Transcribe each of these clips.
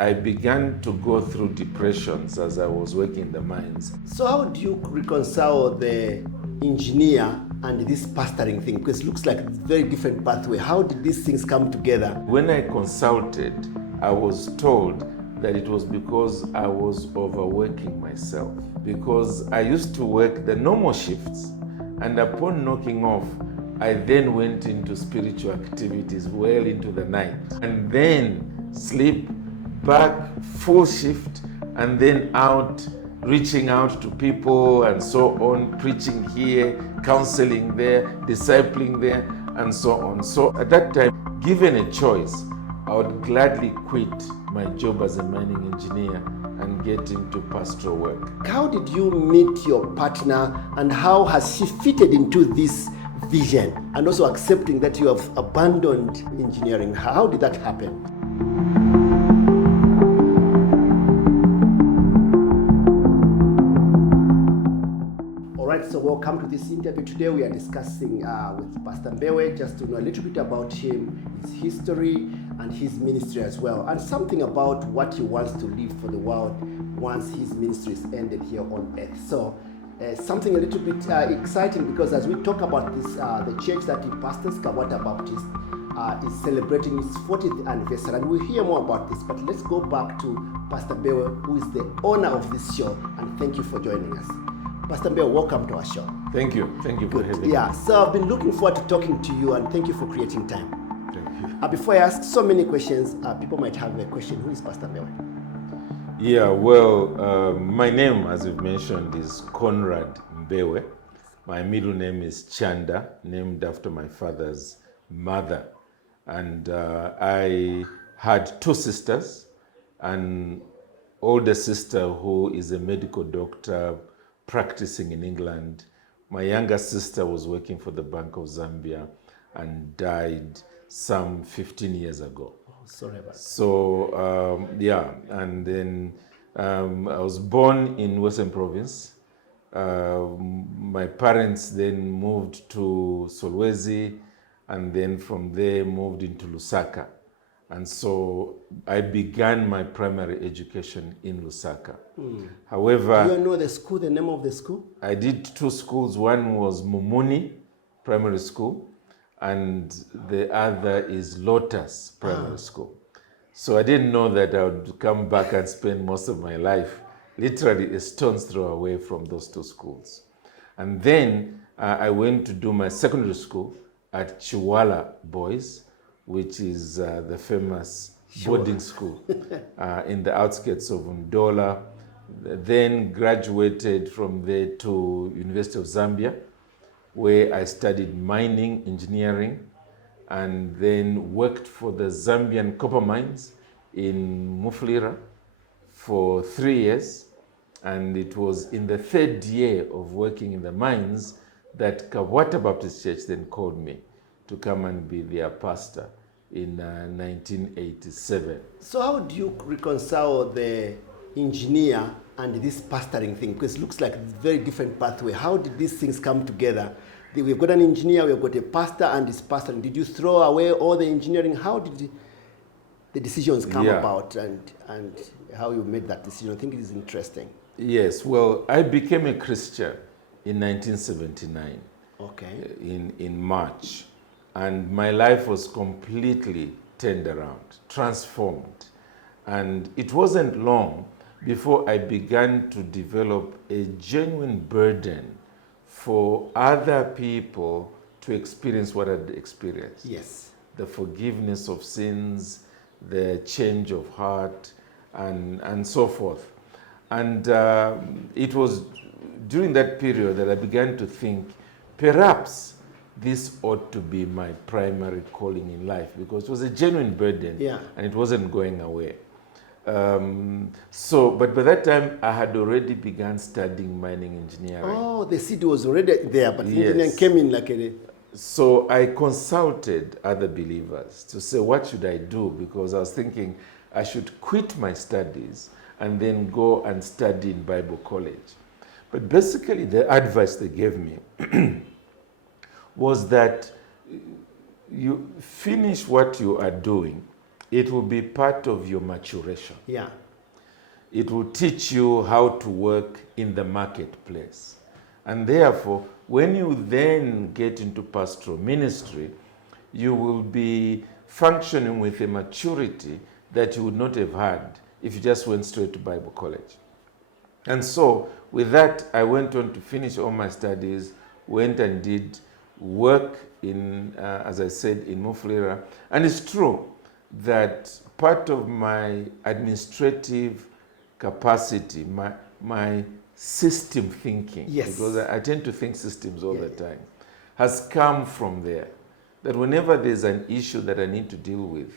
I began to go through depressions as I was working in the mines. So how do you reconcile the engineer and this pastoring thing? Because it looks like a very different pathway. How did these things come together? When I consulted, I was told that it was because I was overworking myself. Because I used to work the normal shifts, and upon knocking off, I then went into spiritual activities well into the night, and then sleep back, full shift, and then out, reaching out to people and so on, preaching here, counseling there, discipling there, and so on. So at that time, given a choice, I would gladly quit my job as a mining engineer and get into pastoral work. How did you meet your partner, and how has she fitted into this vision, and also accepting that you have abandoned engineering? How did that happen? So welcome to this interview. Today we are discussing with Pastor Mbewe, just to know a little bit about him, his history, and his ministry as well, and something about what he wants to leave for the world once his ministry is ended here on earth. So something a little bit exciting, because as we talk about this, the church that he pastors, Kawata Baptist, is celebrating its 40th anniversary, and we'll hear more about this. But let's go back to Pastor Mbewe, who is the owner of this show, and thank you for joining us. Pastor Mbewe, welcome to our show. Thank you for having me. Yeah, so I've been looking forward to talking to you, and thank you for creating time. Thank you. Before I ask so many questions, people might have a question. Who is Pastor Mbewe? Yeah, well, my name, as you've mentioned, is Conrad Mbewe. My middle name is Chanda, named after my father's mother. And I had two sisters, an older sister who is a medical doctor practicing in England. My younger sister was working for the Bank of Zambia and died some 15 years ago. Oh, sorry about that. So, and then I was born in Western Province. My parents then moved to Solwezi, and then from there moved into Lusaka. And so I began my primary education in Lusaka. However, do you know the school, the name of the school? I did two schools. One was Mumuni Primary School, and the other is Lotus Primary School. So I didn't know that I would come back and spend most of my life literally a stone's throw away from those two schools. And then I went to do my secondary school at Chiwala Boys, which is the famous boarding school in the outskirts of Ndola. Then graduated from there to University of Zambia, where I studied mining engineering, and then worked for the Zambian copper mines in Mufulira for 3 years. And it was in the third year of working in the mines that Kawata Baptist Church then called me to come and be their pastor in 1987. So how do you reconcile the engineer and this pastoring thing? Because it looks like a very different pathway. How did these things come together? We've got an engineer, we've got a pastor and this pastoring. Did you throw away all the engineering? How did the decisions come about, and how you made that decision? I think it is interesting. Yes, well, I became a Christian in 1979. Okay. In March. And my life was completely turned around, transformed. And it wasn't long before I began to develop a genuine burden for other people to experience what I'd experienced. Yes. The forgiveness of sins, the change of heart, and so forth. And it was during that period that I began to think, perhaps this ought to be my primary calling in life, because it was a genuine burden, and it wasn't going away. But by that time, I had already begun studying mining engineering. Oh, the seed was already there, but the engineering came in like a... So I consulted other believers to say, what should I do? Because I was thinking I should quit my studies and then go and study in Bible college. But basically, the advice they gave me was that you finish what you are doing it will be part of your maturation. Yeah. It will teach you how to work in the marketplace. And therefore, when you then get into pastoral ministry, you will be functioning with a maturity that you would not have had if you just went straight to Bible college. And so, with that, I went on to finish all my studies, went and did work in, as I said, in Mufulira. And it's true that part of my administrative capacity, my system thinking, yes, because I tend to think systems all the time, has come from there. That whenever there's an issue that I need to deal with,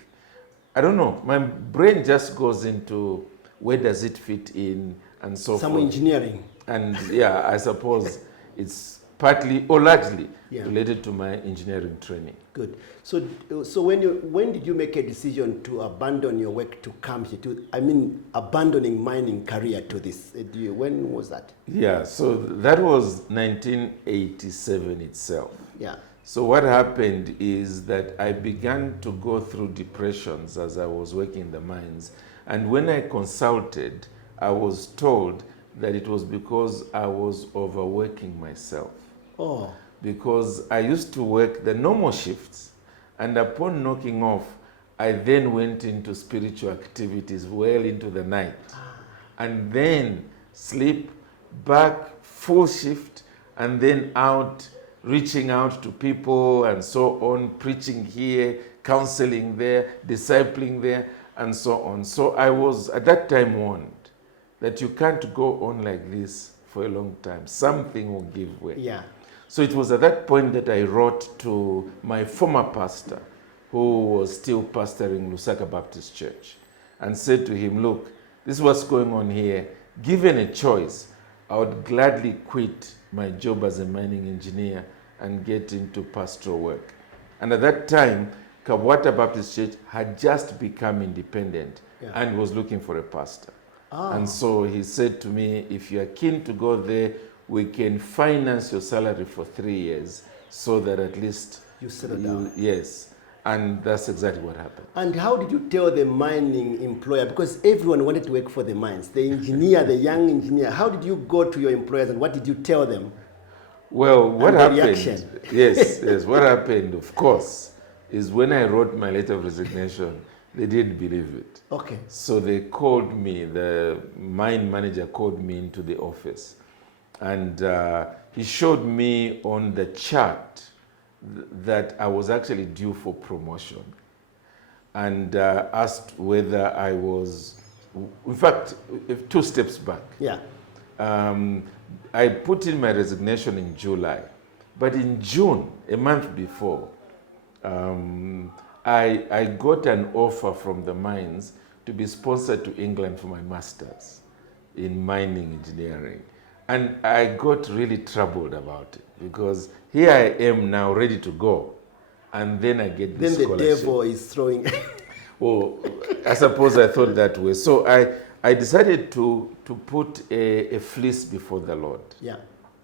I don't know, my brain just goes into where does it fit in and so some forth. Engineering. And yeah, I suppose it's partly or largely related to my engineering training. Good. So when did you make a decision to abandon your work to come here abandoning mining career to this? When was that? Yeah, so that was 1987 itself. Yeah. So what happened is that I began to go through depressions as I was working in the mines. And when I consulted, I was told that it was because I was overworking myself. Oh. Because I used to work the normal shifts, and upon knocking off, I then went into spiritual activities well into the night. And then sleep, back, full shift, and then out, reaching out to people and so on, preaching here, counseling there, discipling there, and so on. So I was at that time warned that you can't go on like this for a long time. Something will give way. Yeah. So it was at that point that I wrote to my former pastor, who was still pastoring Lusaka Baptist Church, and said to him, look, this is what's going on here. Given a choice, I would gladly quit my job as a mining engineer and get into pastoral work. And at that time, Kabwata Baptist Church had just become independent and was looking for a pastor. And so he said to me, if you are keen to go there, we can finance your salary for 3 years so that at least you settle down. Yes. And that's exactly what happened. And how did you tell the mining employer? Because everyone wanted to work for the mines. The engineer, the young engineer. How did you go to your employers and what did you tell them? Well, what happened? Reaction? Yes, what happened, of course, is when I wrote my letter of resignation, they didn't believe it. Okay. So they called me, the mine manager called me into the office. And he showed me on the chart that I was actually due for promotion. And asked whether I was, in fact, 2 steps back. Yeah. I put in my resignation in July. But in June, a month before, I got an offer from the mines to be sponsored to England for my master's in mining engineering. And I got really troubled about it because here I am now ready to go. And then I get this scholarship. Then the devil is throwing... Well, I suppose I thought that way. So I decided to put a fleece before the Lord. Yeah.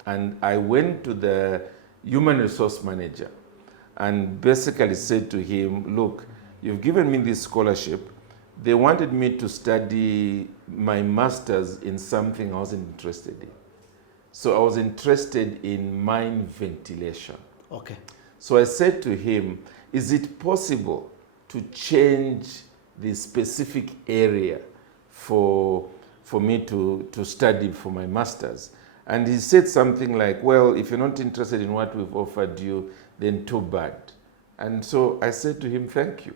And I went to the human resource manager and basically said to him, look, you've given me this scholarship. They wanted me to study my master's in something I wasn't interested in. So I was interested in mine ventilation. Okay. So I said to him, is it possible to change the specific area for me to study for my master's? And he said something like, well, if you're not interested in what we've offered you, then too bad. And so I said to him, thank you.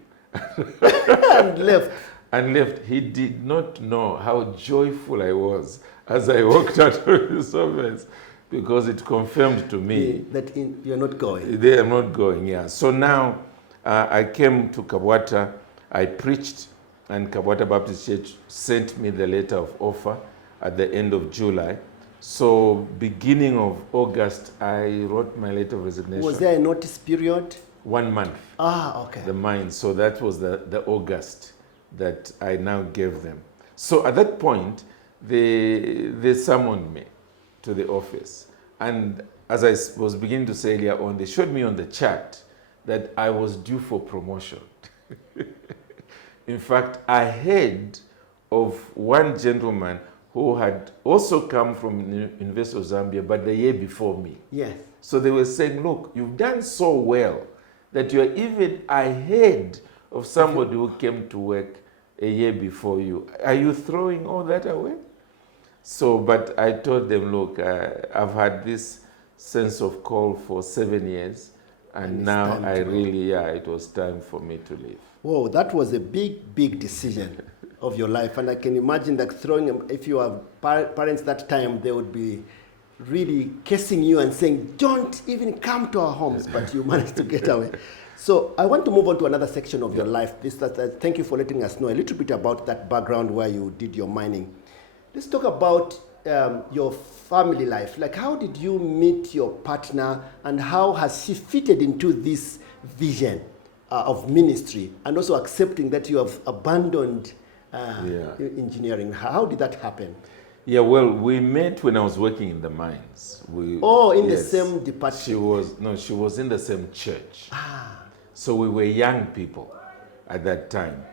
And left. And left. He did not know how joyful I was as I walked out of his office, because it confirmed to me that you're not going. They are not going, yeah. So now I came to Kabwata, I preached, and Kabwata Baptist Church sent me the letter of offer at the end of July. So beginning of August, I wrote my letter of resignation. Was there a notice period? 1 month. Ah, okay. The mine. So that was the August that I now gave them. So at that point, they summoned me to the office. And as I was beginning to say earlier on, they showed me on the chart that I was due for promotion. In fact, I heard of one gentleman who had also come from the University of Zambia, but the year before me. Yes. So they were saying, look, you've done so well that you're even ahead of somebody who came to work a year before you. Are you throwing all that away? So, but I told them, look, I've had this sense of call for 7 years, and now I really, it was time for me to leave. Whoa, that was a big, big decision of your life. And I can imagine that if you have parents that time, they would be really cursing you and saying, don't even come to our homes, but you managed to get away. So I want to move on to another section of your life. Thank you for letting us know a little bit about that background where you did your mining. Let's talk about your family life. Like, how did you meet your partner, and how has she fitted into this vision of ministry, and also accepting that you have abandoned engineering? How did that happen? Yeah, well, we met when I was working in the mines. The same department? She was in the same church. So we were young people at that time,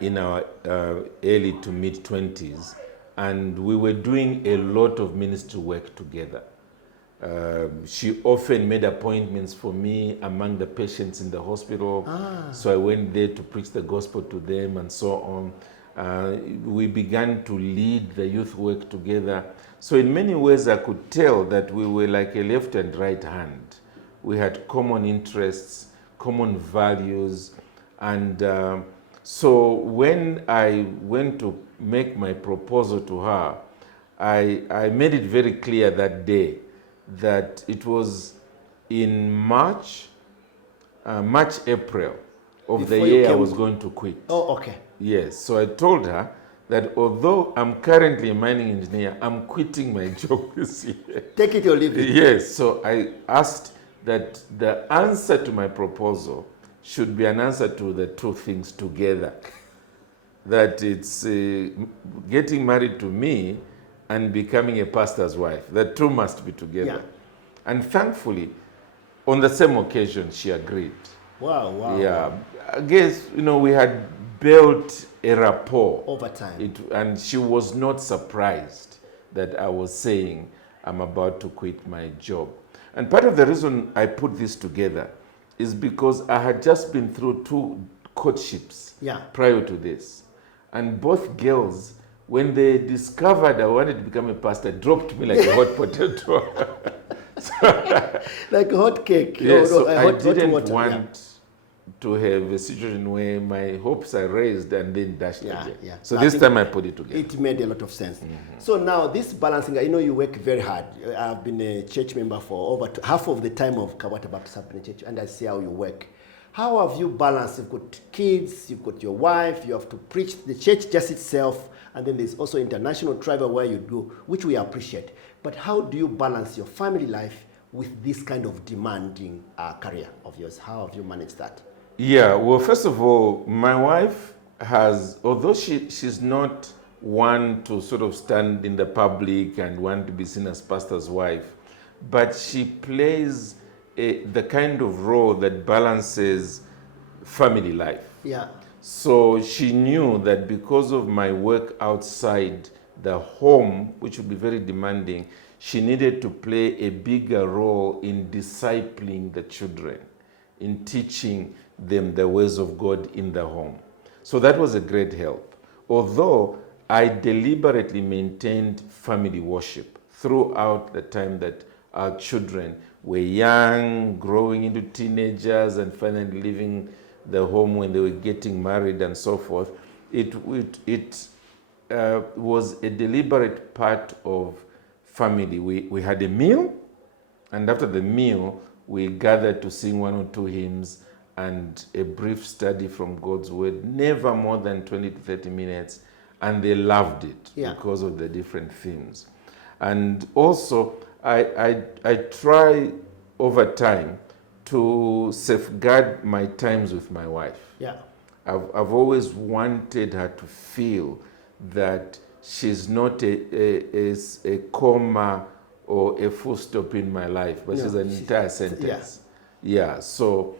in our early to mid-20s, and we were doing a lot of ministry work together. She often made appointments for me among the patients in the hospital. So I went there to preach the gospel to them and so on. We began to lead the youth work together. So in many ways I could tell that we were like a left and right hand. We had common interests, common values. And so when I went to make my proposal to her, I made it very clear that day that it was in March, April of the year I was going to quit. Oh, okay. Yes, so I told her that although I'm currently a mining engineer, I'm quitting my job this year. Take it or leave it. Yes, so I asked that the answer to my proposal should be an answer to the two things together. That it's getting married to me and becoming a pastor's wife. The two must be together. Yeah. And thankfully, on the same occasion, she agreed. Wow. Yeah, I guess, we had built a rapport over time. And she was not surprised that I was saying I'm about to quit my job. And part of the reason I put this together is because I had just been through 2 courtships prior to this. And both girls, when they discovered I wanted to become a pastor, dropped me like a hot potato. Like a hot cake. Yeah, so I didn't want to have a situation where my hopes are raised and then dashed again. Yeah. So this time I put it together. It made a lot of sense. So now this balancing, you work very hard. I've been a church member for over half of the time of Kawata Baptist Church, and I see how you work. How have you balanced? You've got kids, you've got your wife, you have to preach the church just itself, and then there's also international travel where you do, which we appreciate. But how do you balance your family life with this kind of demanding career of yours? How have you managed that? Yeah, well, first of all, my wife has, although she's not one to sort of stand in the public and want to be seen as pastor's wife, but she plays the kind of role that balances family life. Yeah. So she knew that because of my work outside the home, which would be very demanding, she needed to play a bigger role in discipling the children, in teaching them the ways of God in the home. So that was a great help. Although I deliberately maintained family worship throughout the time that our children were young, growing into teenagers, and finally leaving the home when they were getting married and so forth. It was a deliberate part of family. We had a meal, and after the meal, we gathered to sing 1 or 2 hymns and a brief study from God's word, never more than 20 to 30 minutes, and they loved it because of the different themes. And also, I try over time to safeguard my times with my wife. Yeah. I've always wanted her to feel that she's not a comma or a full stop in my life, but she's an entire sentence. So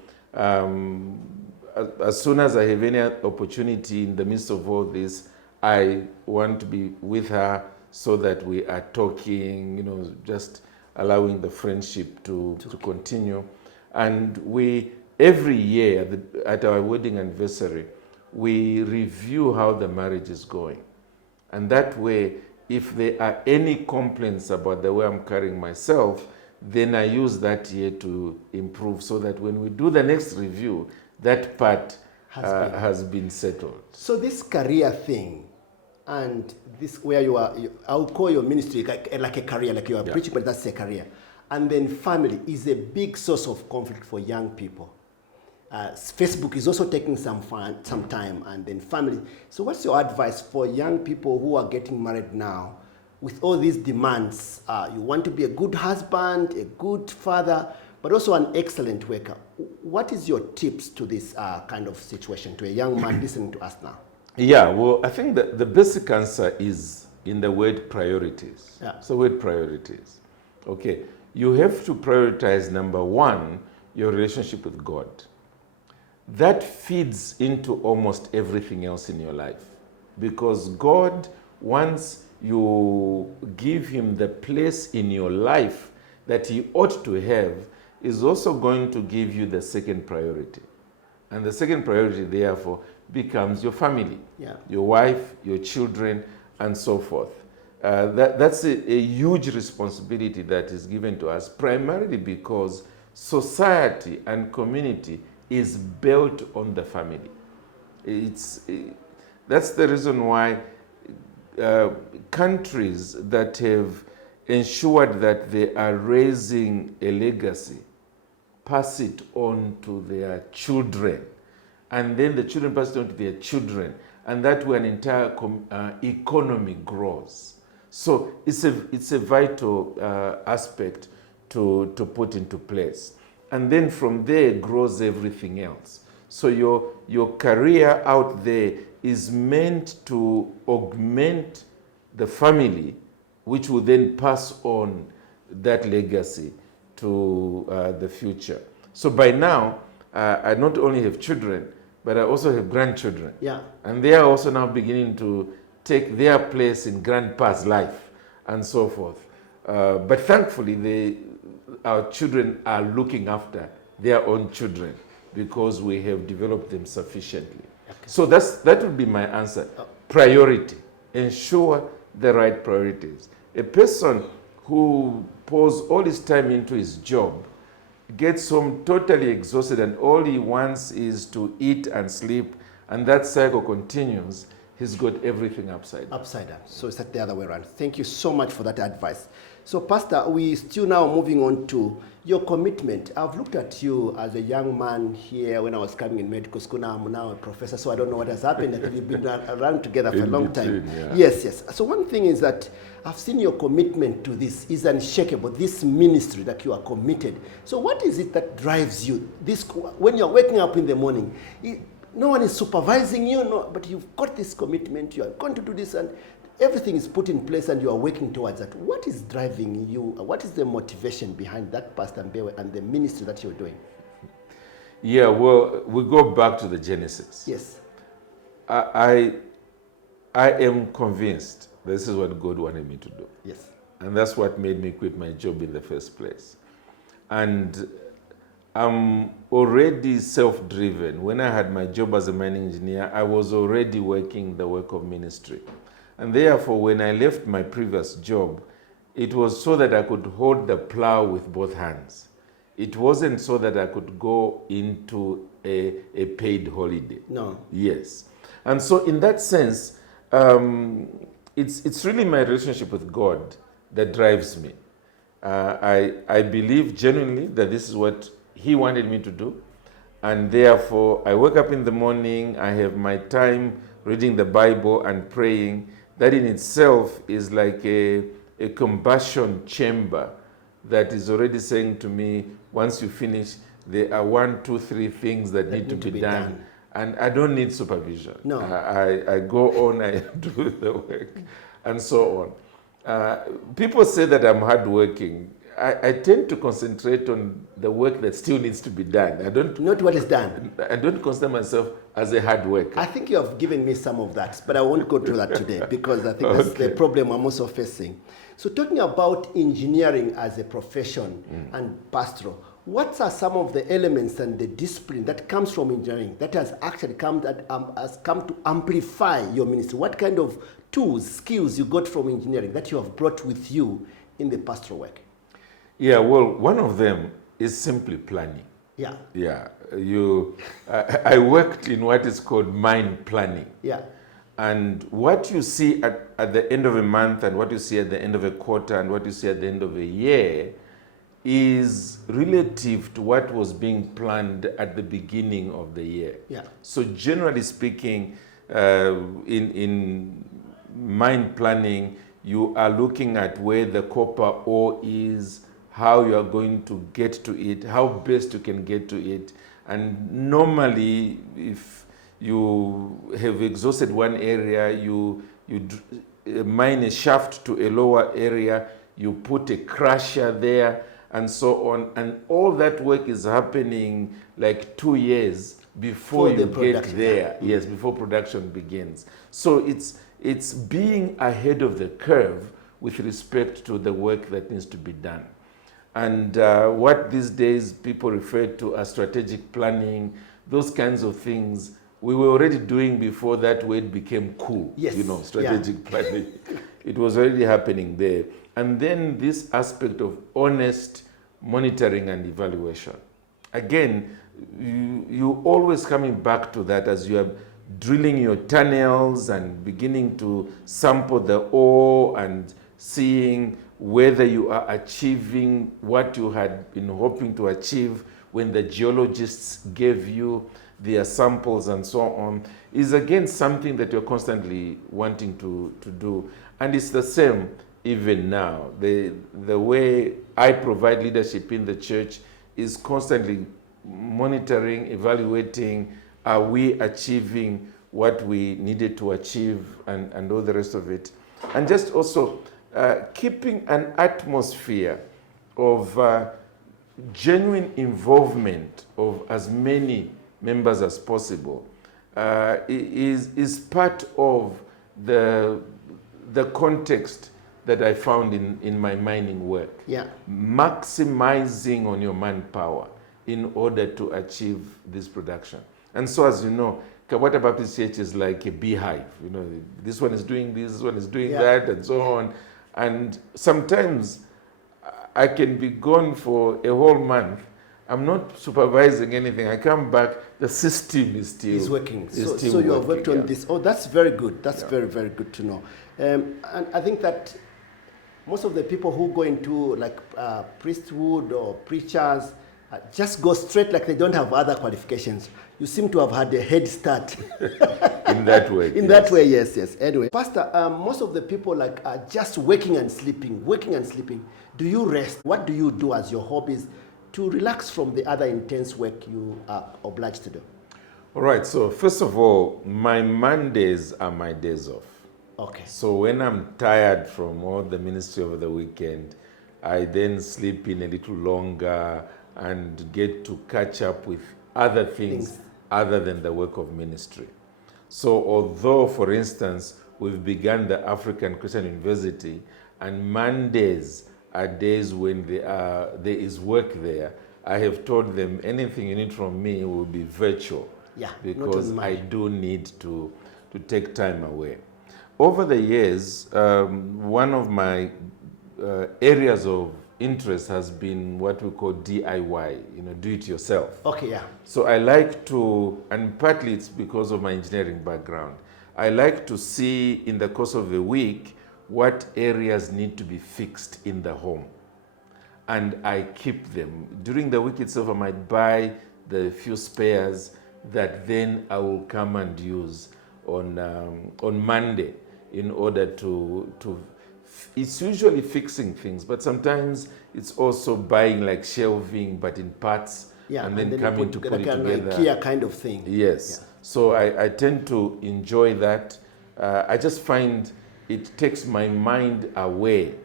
as soon as I have any opportunity in the midst of all this, I want to be with her so that we are talking, just allowing the friendship to continue. And we, every year at our wedding anniversary, we review how the marriage is going. And that way, if there are any complaints about the way I'm carrying myself, then I use that year to improve so that when we do the next review, that part has been settled. So this career thing, and this where you are, I'll call your ministry like a career, like you are preaching, but that's a career. And then family is a big source of conflict for young people. Facebook is also taking some time, and then family. So what's your advice for young people who are getting married now with all these demands? You want to be a good husband, a good father, but also an excellent worker. What is your tips to this kind of situation, to a young man listening to us now? Yeah, well, I think that the basic answer is in the word priorities. Yeah. So word priorities. Okay, you have to prioritize, number one, your relationship with God. That feeds into almost everything else in your life. Because God, once you give him the place in your life that he ought to have, is also going to give you the second priority. And the second priority, therefore, becomes your family, your wife, your children, and so forth. That's a huge responsibility that is given to us, primarily because society and community is built on the family. That's the reason why countries that have ensured that they are raising a legacy pass it on to their children, and then the children pass it on to their children, and that way an entire economy grows. So it's a vital aspect to put into place. And then from there grows everything else. So your career out there is meant to augment the family, which will then pass on that legacy to the future. So by now, I not only have children, but I also have grandchildren. Yeah. And they are also now beginning to take their place in grandpa's life and so forth. But thankfully, our children are looking after their own children because we have developed them sufficiently. Okay. So that would be my answer. Priority. Ensure the right priorities. A person who pours all his time into his job gets home totally exhausted and all he wants is to eat and sleep, and that cycle continues. He's got everything upside down. Upside down. So it's the other way around. Thank you so much for that advice. So, Pastor, we still now moving on to your commitment. I've looked at you as a young man here when I was coming in medical school. Now I'm now a professor, so I don't know what has happened. We've been around together for a long time. Yeah. Yes. So one thing is that I've seen your commitment to this is unshakable, this ministry that you are committed. So what is it that drives you? This, when you're waking up in the morning, no one is supervising you, but you've got this commitment, you are going to do this, and everything is put in place and you are working towards that. What is driving you? What is the motivation behind that, Pastor Mbewe, and the ministry that you're doing? Yeah, well, we go back to the Genesis. Yes. I am convinced this is what God wanted me to do. Yes. And that's what made me quit my job in the first place. And I'm already self-driven. When I had my job as a mining engineer, I was already working the work of ministry. And therefore, when I left my previous job, it was so that I could hold the plow with both hands. It wasn't so that I could go into a paid holiday. No. Yes. And so in that sense, it's really my relationship with God that drives me. I believe genuinely that this is what He wanted me to do. And therefore, I wake up in the morning, I have my time reading the Bible and praying. That in itself is like a combustion chamber that is already saying to me, once you finish, there are 1, 2, 3 things that need to be done. And I don't need supervision. No. I go on, I do the work, and so on. People say that I'm hardworking. I tend to concentrate on the work that still needs to be done. Not what is done. I don't consider myself as a hard worker. I think you have given me some of that, but I won't go through that today because I think that's the problem I'm also facing. So talking about engineering as a profession and pastoral, what are some of the elements and the discipline that comes from engineering that has actually come to amplify your ministry? What kind of tools, skills you got from engineering that you have brought with you in the pastoral work? Yeah, well, one of them is simply planning. Yeah. Yeah, I worked in what is called mine planning. Yeah. And what you see at the end of a month and what you see at the end of a quarter and what you see at the end of a year is relative to what was being planned at the beginning of the year. Yeah. So generally speaking, in mine planning, you are looking at where the copper ore is, how you are going to get to it, how best you can get to it. And normally, if you have exhausted one area, you mine a shaft to a lower area, you put a crusher there, and so on. And all that work is happening like 2 years before you get there. Yes, before production begins. So it's being ahead of the curve with respect to the work that needs to be done. And what these days people refer to as strategic planning, those kinds of things, we were already doing before that word became cool. Yes. Strategic planning. It was already happening there. And then this aspect of honest monitoring and evaluation. Again, you always coming back to that as you are drilling your tunnels and beginning to sample the ore and seeing whether you are achieving what you had been hoping to achieve when the geologists gave you their samples and so on, is again something that you're constantly wanting to do. And it's the same even now. The way I provide leadership in the church is constantly monitoring, evaluating, are we achieving what we needed to achieve and all the rest of it. And just also keeping an atmosphere of genuine involvement of as many members as possible is part of the context that I found in my mining work. Yeah. Maximizing on your manpower in order to achieve this production. And so, as you know, Kabata Baptist Church is like a beehive. This one is doing this one is doing that, and so on. And sometimes I can be gone for a whole month. I'm not supervising anything. I come back, the system is still working. So you have worked on this. Oh, that's very good. That's very, very good to know. And I think that most of the people who go into like priesthood or preachers just go straight, like they don't have other qualifications. You seem to have had a head start. In that way. That way, yes. Anyway, Pastor, most of the people are just waking and sleeping. Do you rest? What do you do as your hobbies to relax from the other intense work you are obliged to do? All right. So first of all, my Mondays are my days off. Okay. So when I'm tired from all the ministry over the weekend, I then sleep in a little longer and get to catch up with other things other than the work of ministry. So although, for instance, we've begun the African Christian University, and Mondays are days when there is work there, I have told them anything you need from me will be virtual. Yeah, because I do need to take time away. Over the years, one of my areas of interest has been what we call DIY, do it yourself. Okay, yeah. So I like to, and partly it's because of my engineering background, I like to see in the course of the week what areas need to be fixed in the home. And I keep them. During the week itself, I might buy the few spares that then I will come and use on Monday in order to it's usually fixing things, but sometimes it's also buying like shelving, but in parts, and then coming to put it together. Like IKEA kind of thing. Yes. Yeah. So I tend to enjoy that. I just find it takes my mind away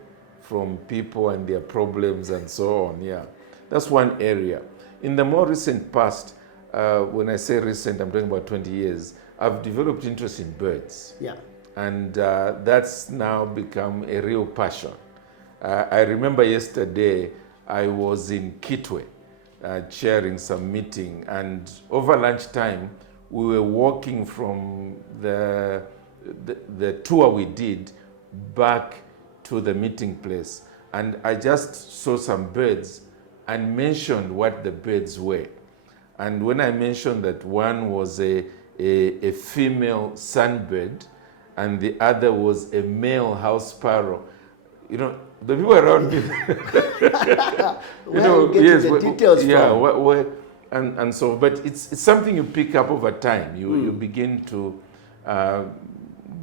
from people and their problems and so on. Yeah, that's one area. In the more recent past, when I say recent, I'm talking about 20 years, I've developed interest in birds. Yeah. And that's now become a real passion. I remember yesterday I was in Kitwe chairing some meeting, and over lunchtime we were walking from the tour we did back to the meeting place, and I just saw some birds and mentioned what the birds were. And when I mentioned that one was a female sunbird and the other was a male house sparrow, you know, the people around me, the details from? And so, but it's something you pick up over time. You begin to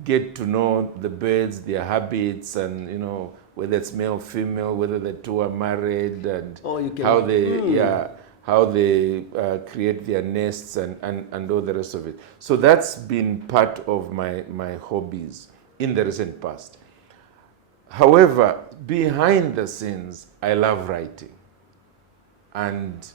get to know the birds, their habits, and you know whether it's male, female, whether the two are married, and how they create their nests and all the rest of it. So that's been part of my hobbies in the recent past. However, behind the scenes, I love writing. And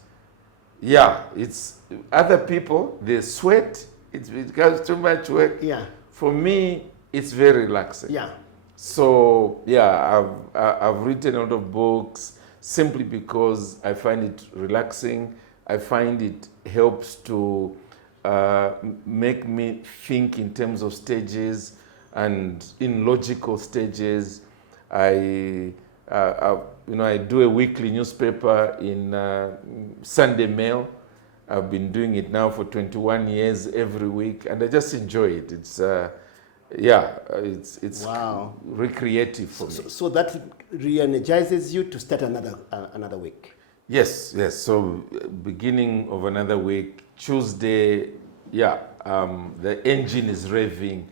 yeah, it's other people, they sweat, it becomes too much work. Yeah. For me, it's very relaxing. Yeah. So yeah, I've written a lot of books simply because I find it relaxing. I find it helps to make me think in terms of stages and in logical stages. I do a weekly newspaper in Sunday Mail. I've been doing it now for 21 years every week, and I just enjoy it. It's wow, recreative for me. So that re-energizes you to start another week. Yes. So beginning of another week, Tuesday, the engine is revving,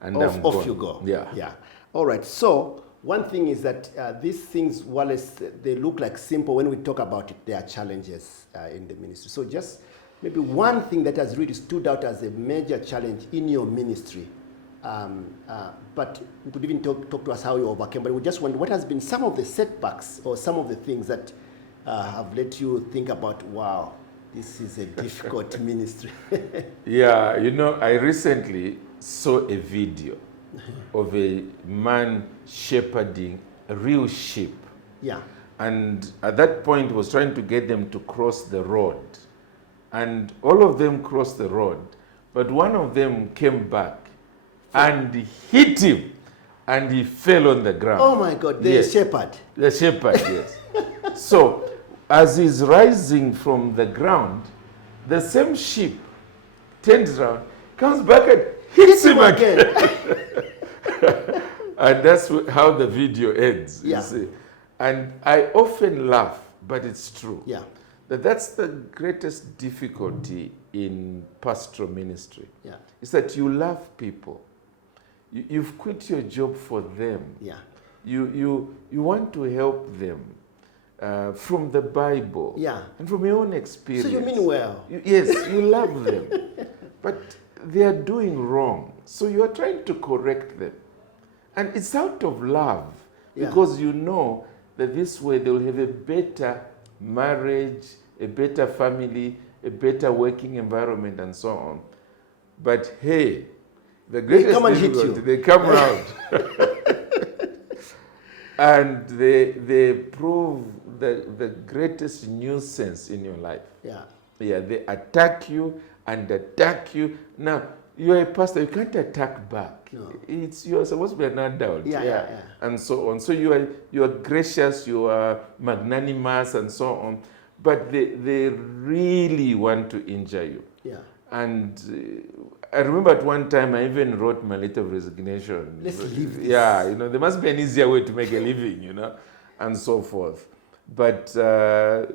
and off you go. Yeah. All right. So one thing is that these things, while they look like simple, when we talk about it, there are challenges in the ministry. So just maybe one thing that has really stood out as a major challenge in your ministry, but you could even talk to us how you overcame. But we just wonder what has been some of the setbacks or some of the things that have let you think about, wow, this is a difficult ministry. Yeah, I recently saw a video of a man shepherding real sheep. Yeah. And at that point was trying to get them to cross the road. And all of them crossed the road, but one of them came back and hit him and he fell on the ground. Oh my God, the shepherd. The shepherd, yes. So as he's rising from the ground, the same sheep turns around, comes back and hits him again. And that's how the video ends. Yeah. You see. And I often laugh, but it's true. Yeah. That's the greatest difficulty in pastoral ministry. Yeah. Is that you love people. You've quit your job for them. Yeah. You want to help them from the Bible. Yeah. And from your own experience. So you mean well. Yes, you love them. But they are doing wrong. So you are trying to correct them. And it's out of love. Yeah. Because you know that this way they will have a better marriage, a better family, a better working environment, and so on. But hey, the greatest difficulty, they come around and they prove the greatest nuisance in your life. Yeah. Yeah, they attack you and attack you. Now, you're a pastor, you can't attack back. No. You're supposed to be an adult. Yeah. And so on. So you are gracious, you are magnanimous, and so on. But they really want to injure you. Yeah. And I remember at one time I even wrote my letter of resignation. Let's leave this. Yeah, there must be an easier way to make a living, and so forth. But a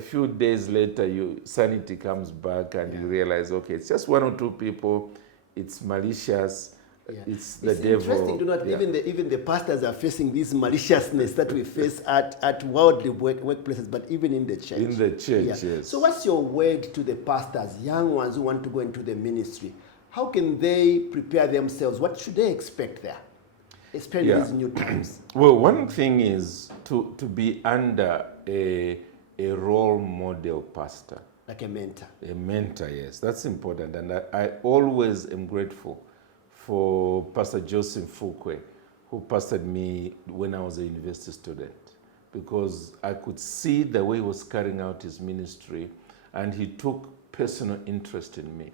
few days later, sanity comes back and you realize, okay, it's just one or two people. It's malicious. Yeah. It's the devil. It's interesting to note, even the pastors are facing this maliciousness that we face at worldly workplaces, but even in the church. In the church, yes. So what's your word to the pastors, young ones who want to go into the ministry? How can they prepare themselves? What should they expect there? especially Yeah. these new times? Well, one thing is to be under a role model pastor. Like a mentor. A mentor, yes, that's important. And I always am grateful for Pastor Joseph Fukwe, who pastored me when I was a university student, because I could see the way he was carrying out his ministry, and he took personal interest in me.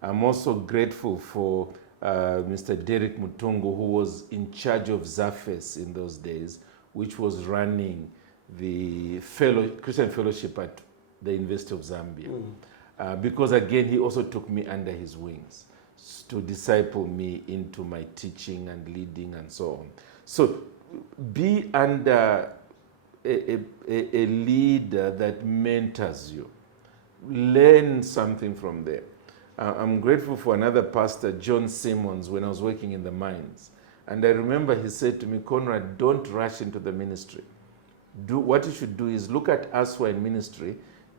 I'm also grateful for Mr. Derek Mutungu, who was in charge of Zafes in those days, which was running the Christian fellowship at the University of Zambia. Because again, he also took me under his wings to disciple me into my teaching and leading and so on. So be under a leader that mentors you. Learn something from there. I'm grateful for another pastor, John Simmons, when I was working in the mines. And I remember he said to me, Conrad, don't rush into the ministry. What you should do is look at us who are in ministry,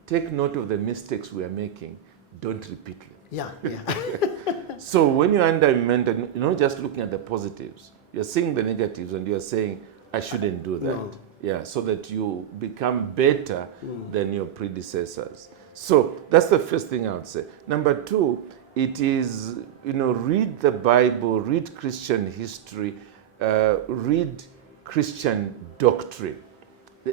take note of the mistakes we are making, don't repeat it. Yeah. So when you're under a mentor, you're not just looking at the positives, you're seeing the negatives and you're saying, I shouldn't do that. No. Yeah, so that you become better than your predecessors. So that's the first thing I would say. Number two, it is, read the Bible, read Christian history, read Christian doctrine.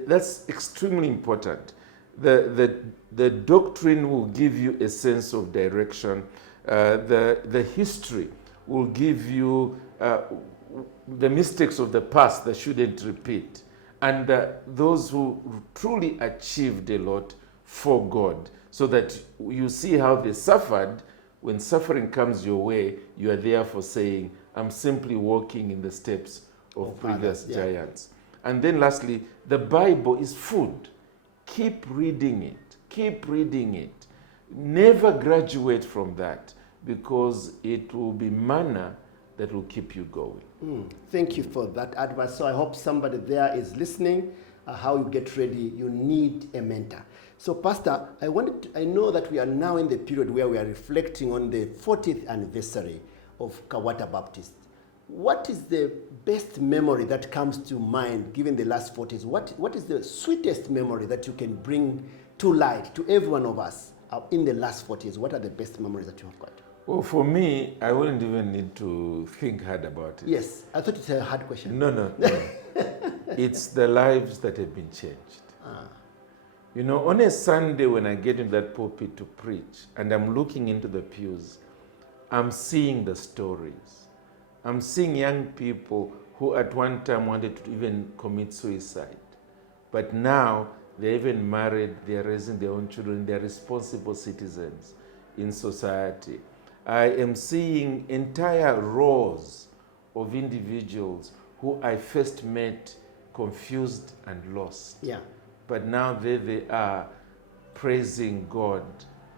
That's extremely important. The doctrine will give you a sense of direction. The history will give you the mistakes of the past that shouldn't repeat. And those who truly achieved a lot for God, so that you see how they suffered. When suffering comes your way, you are therefore saying, I'm simply walking in the steps of previous giants. And then lastly, the Bible is food. Keep reading it. Keep reading it. Never graduate from that, because it will be manna that will keep you going. Thank you for that advice. So I hope somebody there is listening. How you get ready, you need a mentor. So Pastor, I know that we are now in the period where we are reflecting on the 40th anniversary of Kawata Baptist. What is the best memory that comes to mind given the last 40s? What is the sweetest memory that you can bring to light to every one of us in the last 40s? What are the best memories that you have got? Well, for me, I wouldn't even need to think hard about it. Yes, I thought it's a hard question. No. It's the lives that have been changed. On a Sunday when I get in that pulpit to preach and I'm looking into the pews, I'm seeing the stories. I'm seeing young people who at one time wanted to even commit suicide. But now they're even married, they're raising their own children, they're responsible citizens in society. I am seeing entire rows of individuals who I first met confused and lost. Yeah. But now there they are, praising God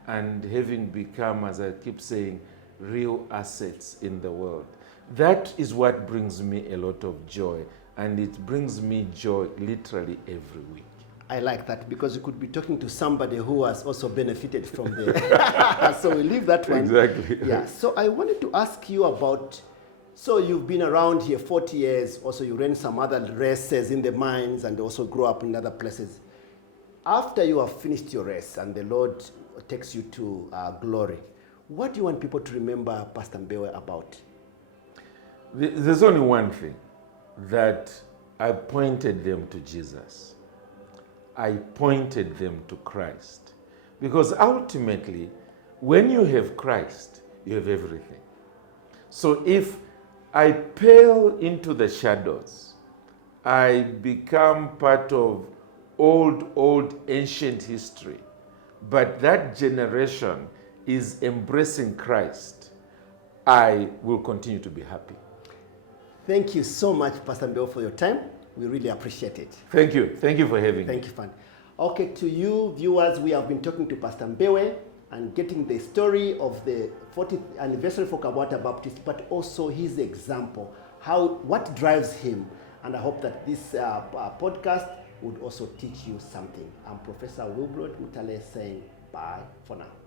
and having become, as I keep saying, real assets in the world. That is what brings me a lot of joy, and it brings me joy literally every week. I like that, because you could be talking to somebody who has also benefited from the... So we leave that one. Exactly. Yeah. So I wanted to ask you about, so you've been around here 40 years, also you ran some other races in the mines and also grew up in other places. After you have finished your race and the Lord takes you to glory, what do you want people to remember Pastor Mbewe about? There's only one thing, that I pointed them to Jesus. I pointed them to Christ. Because ultimately, when you have Christ, you have everything. So if I pale into the shadows, I become part of old, ancient history, but that generation is embracing Christ, I will continue to be happy. Thank you so much, Pastor Mbewe, for your time. We really appreciate it. Thank you. Thank you for having me. Thank you, Fan. Okay, to you viewers, we have been talking to Pastor Mbewe and getting the story of the 40th anniversary for Kawata Baptist, but also his example, what drives him. And I hope that this podcast would also teach you something. I'm Professor Wilbroad Mutale saying bye for now.